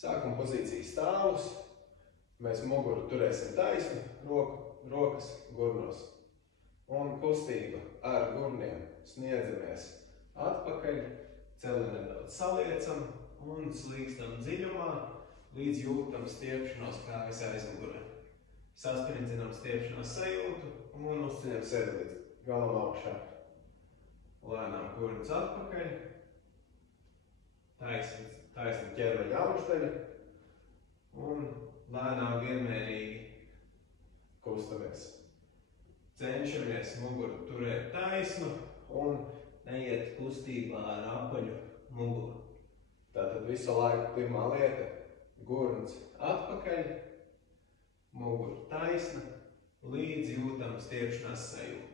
Sākuma pozīcija stāvus. Mēs muguru turēsim taisnu, rokas gurnos. Un kustība ar gurniem sniedzamies atpakaļ, celi nedaudz saliecam un slīkstam dziļumā, līdz jūtam stiepšanos kājas aizmugurē. Saspringzinām stiepšanās sajūtu un uzceļam sevi līdz galam augšā. Lēnām gurns atpakaļ, taisni ķermeņa augšdaļa un lēnām vienmērīgi kustamies. Cenšamies muguru turēt taisnu un neiet kustībā ar apaļu muguru. Tātad visu laiku pirmā lieta – gurns atpakaļ, muguru taisna, līdz jūtam stiepšanās sajūtu.